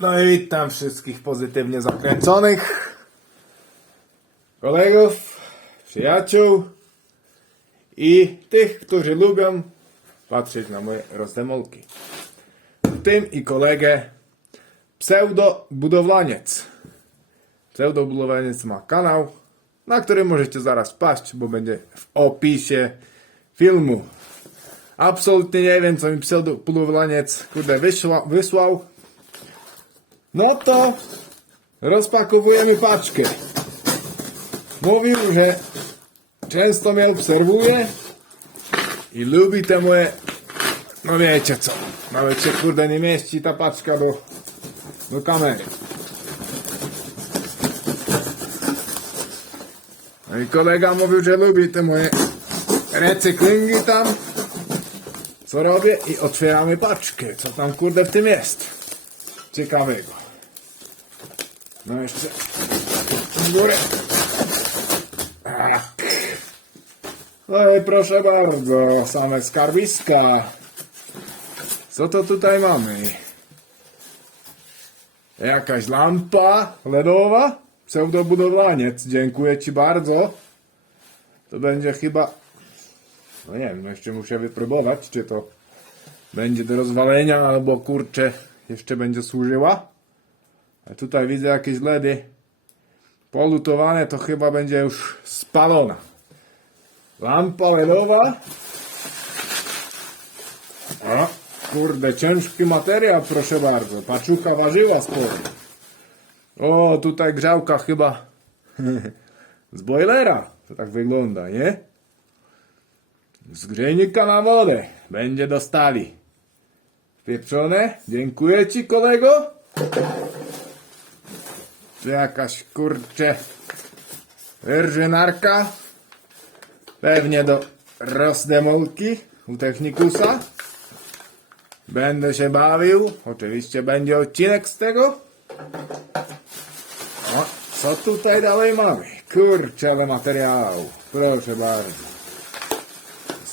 No i witam wszystkich pozytywnie zakręconych kolegów, przyjaciół i tych, którzy lubią patrzeć na moje rozdemolki. W tym i kolegę pseudo-budowlaniec. Pseudo-budowlaniec ma kanał, na który możecie zaraz paść, bo będzie w opisie filmu. Absolutnie nie wiem, co mi pseudo-budowlaniec kurde wysła, wysłał. No to rozpakowujemy paczkę. Mówił, że często mnie obserwuje i lubi te moje, no wiecie co, nawet się kurde nie mieści ta paczka do, do kamery. No i kolega mówił, że lubi te moje recyklingi tam, co robię i otwieramy paczkę, co tam kurde w tym jest ciekawego. No jeszcze w górę. Tak. No i proszę bardzo, same skarbiska. Co to tutaj mamy? Jakaś lampa LEDowa? Pseudobudowlaniec, dziękuję Ci bardzo. To będzie chyba... No nie wiem, no jeszcze muszę wypróbować, czy to będzie do rozwalenia, albo kurczę, jeszcze będzie służyła. A tutaj widzę jakieś LEDy polutowane, to chyba będzie już spalona. Lampa LEDowa. O, kurde, ciężki materiał, proszę bardzo. Paczucha ważyła sporo. O, tutaj grzałka chyba z boilera. To tak wygląda, nie? Z grzejnika na wodę. Będzie dostali. Pieczone? Dziękuję ci kolego. Tu jakaś kurcze rżynarka. Pewnie do rozdemolki u technikusa. Będę się bawił. Oczywiście będzie odcinek z tego. O, co tutaj dalej mamy? Kurczę, ale materiału. Proszę bardzo.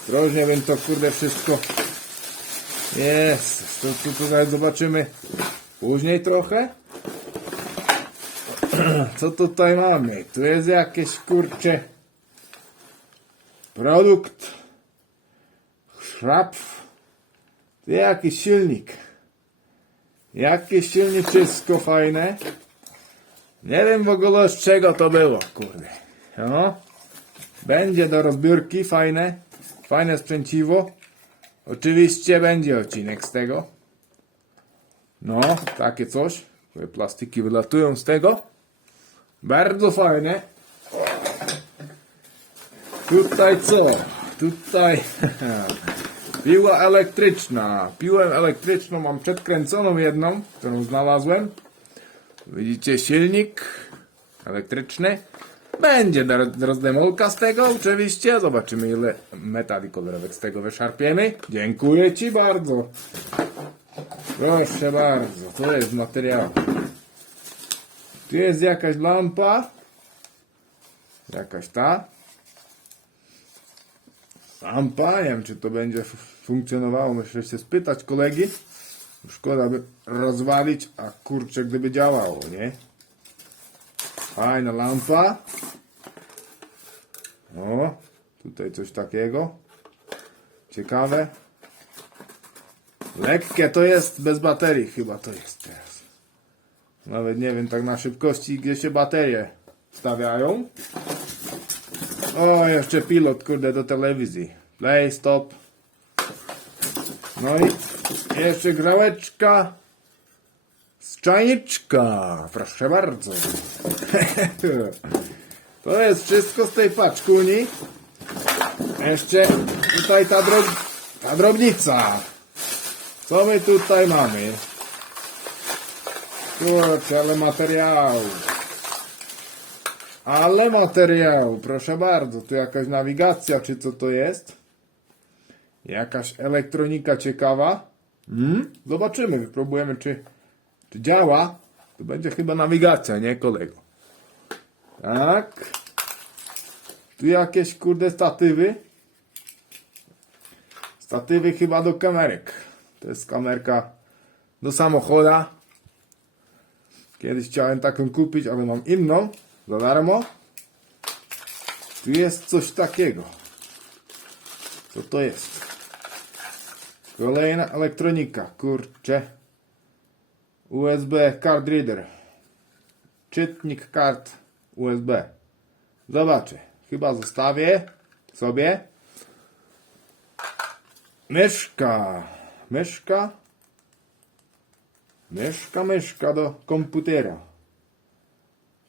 Ostrożnie bym to kurde wszystko jest. To, to tutaj zobaczymy później trochę. Co tutaj mamy? Tu jest jakieś kurcze produkt Schrapf. Tu jakiś silnik. Silnik wszystko fajne. Nie wiem w ogóle z czego to było, kurde. No. Będzie do rozbiórki, fajne. Fajne sprzęciwo. Oczywiście będzie odcinek z tego. No, takie coś. Plastiki wylatują z tego. Bardzo fajne. Tutaj co? Tutaj piła elektryczna. Piłę elektryczną mam przedkręconą jedną, którą znalazłem. Widzicie silnik elektryczny. Będzie rozdemolka z tego oczywiście. Zobaczymy ile metali kolorowych z tego wyszarpiemy. Dziękuję Ci bardzo. Proszę bardzo, to jest materiał. Tu jest jakaś lampa. Jakaś ta. Lampa, nie wiem czy to będzie funkcjonowało. Muszę się spytać kolegi. Szkoda by rozwalić, a kurczę gdyby działało, nie? Fajna lampa. O, tutaj coś takiego. Ciekawe. Lekkie to jest, bez baterii chyba to jest teraz. Nawet nie wiem tak na szybkości, gdzie się baterie wstawiają. O, jeszcze pilot, kurde, do telewizji. Play, stop. No i jeszcze grzałeczka z czajniczka. Proszę bardzo. To jest wszystko z tej paczkuni. Jeszcze tutaj ta, drob ta drobnica. Co my tutaj mamy? Kurczę, ale materiał. Ale materiał, proszę bardzo. Tu jakaś nawigacja, czy co to jest? Jakaś elektronika ciekawa. Hmm? Zobaczymy, wypróbujemy, czy, czy działa. To będzie chyba nawigacja, nie kolego? Tak. Tu jakieś kurde statywy. Statywy chyba do kamerek. To jest kamerka do samochoda. Kiedyś chciałem taką kupić, ale mam inną za darmo. Tu jest coś takiego. Co to jest? Kolejna elektronika, kurczę. USB card reader. Czytnik kart USB. Zobaczę. Chyba zostawię sobie. Myszka. Myszka. Myszka, myszka do komputera.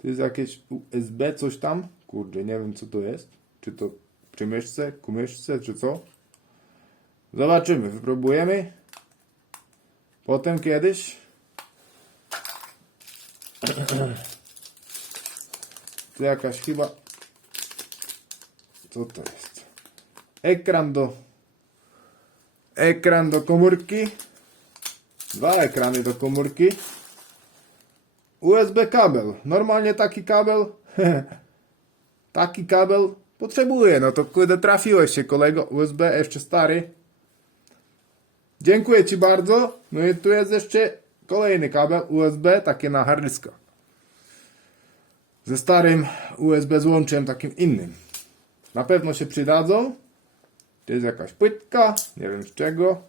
To jest jakieś USB, coś tam? Kurde, nie wiem co to jest. Czy to przy myszce, ku myszce, czy co? Zobaczymy, wypróbujemy. Potem kiedyś. Tu jakaś chyba. Co to jest? Ekran do. Ekran do komórki. Dwa ekrany do komórki. USB kabel. Normalnie taki kabel. taki kabel potrzebuję. No to kurde trafiłeś się kolego. USB jeszcze stary. Dziękuję Ci bardzo. No i tu jest jeszcze kolejny kabel USB, takie na hardyska. Ze starym USB złączem takim innym. Na pewno się przydadzą. To jest jakaś płytka, nie wiem z czego.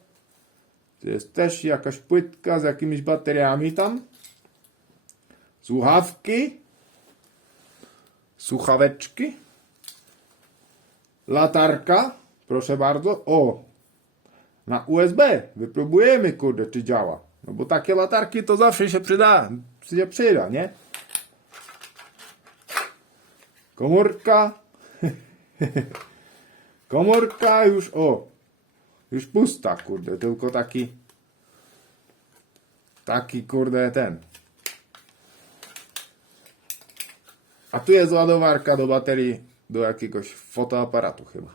To jest też jakaś płytka z jakimiś bateriami tam. Słuchawki. Słuchaweczki. Latarka. Proszę bardzo. O, na USB. Wypróbujemy, kurde, czy działa. No bo takie latarki to zawsze się przyda. Się przyda, nie? Komórka. Komórka już, o. Już pusta, kurde. Tylko taki. Taki, kurde, ten. A tu jest ładowarka do baterii do jakiegoś fotoaparatu chyba.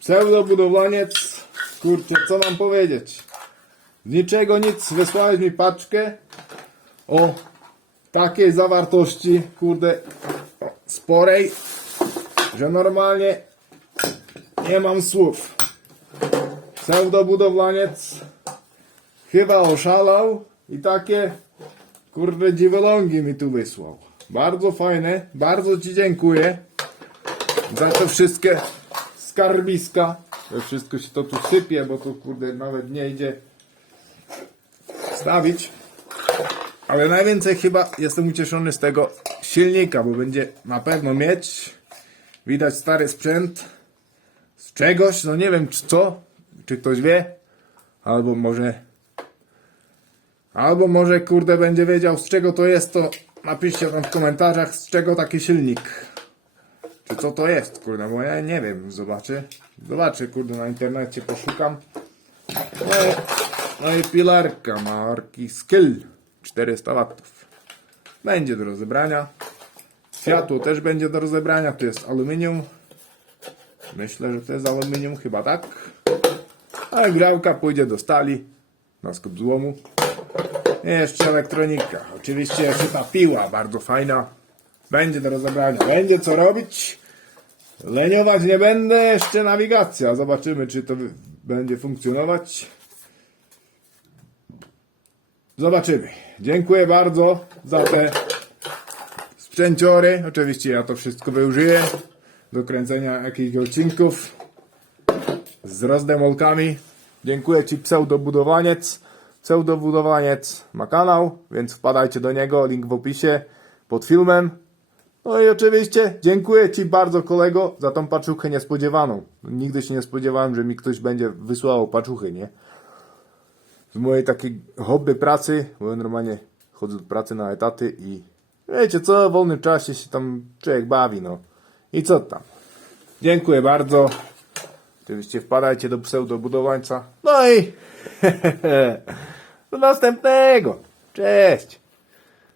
Pseudobudowlaniec, kurczę, co mam powiedzieć? Z niczego nic, wysłałeś mi paczkę o takiej zawartości, kurde, sporej, że normalnie nie mam słów. Pseudobudowlaniec chyba oszalał i takie, kurde, dziwolągi mi tu wysłał. Bardzo fajne, bardzo Ci dziękuję za te wszystkie skarbiska. To wszystko się to tu sypie, bo to kurde nawet nie idzie stawić. Ale najwięcej chyba jestem ucieszony z tego silnika, bo będzie na pewno mieć. Widać stary sprzęt z czegoś, no nie wiem czy co, czy ktoś wie, albo może albo może kurde będzie wiedział z czego to jest, to napiszcie tam w komentarzach z czego taki silnik. Czy co to jest, kurde, bo ja nie wiem, zobaczę. Zobaczę, kurde, na internecie poszukam. No i, no i pilarka marki Skill 400 watów. Będzie do rozebrania. Światło też będzie do rozebrania, to jest aluminium. Myślę, że to jest aluminium, chyba tak. A grałka pójdzie do stali na skup złomu. I jeszcze elektronika. Oczywiście jeszcze ta piła, bardzo fajna. Będzie do rozebrania. Będzie co robić. Leniować nie będę. Jeszcze nawigacja. Zobaczymy, czy to będzie funkcjonować. Zobaczymy. Dziękuję bardzo za te sprzęciory. Oczywiście ja to wszystko wyużyję do kręcenia jakichś odcinków z rozdemolkami. Dziękuję Ci pseudobudowaniec. Pseudobudowaniec ma kanał, więc wpadajcie do niego, link w opisie pod filmem. No i oczywiście dziękuję Ci bardzo kolego za tą paczuchę niespodziewaną. Nigdy się nie spodziewałem, że mi ktoś będzie wysłał paczuchy, nie? Z mojej takiej hobby pracy, bo ja normalnie chodzę do pracy na etaty i wiecie co, w wolnym czasie się tam człowiek bawi, no. I co tam? Dziękuję bardzo. Oczywiście wpadajcie do pseudobudowańca. No i do następnego. Cześć.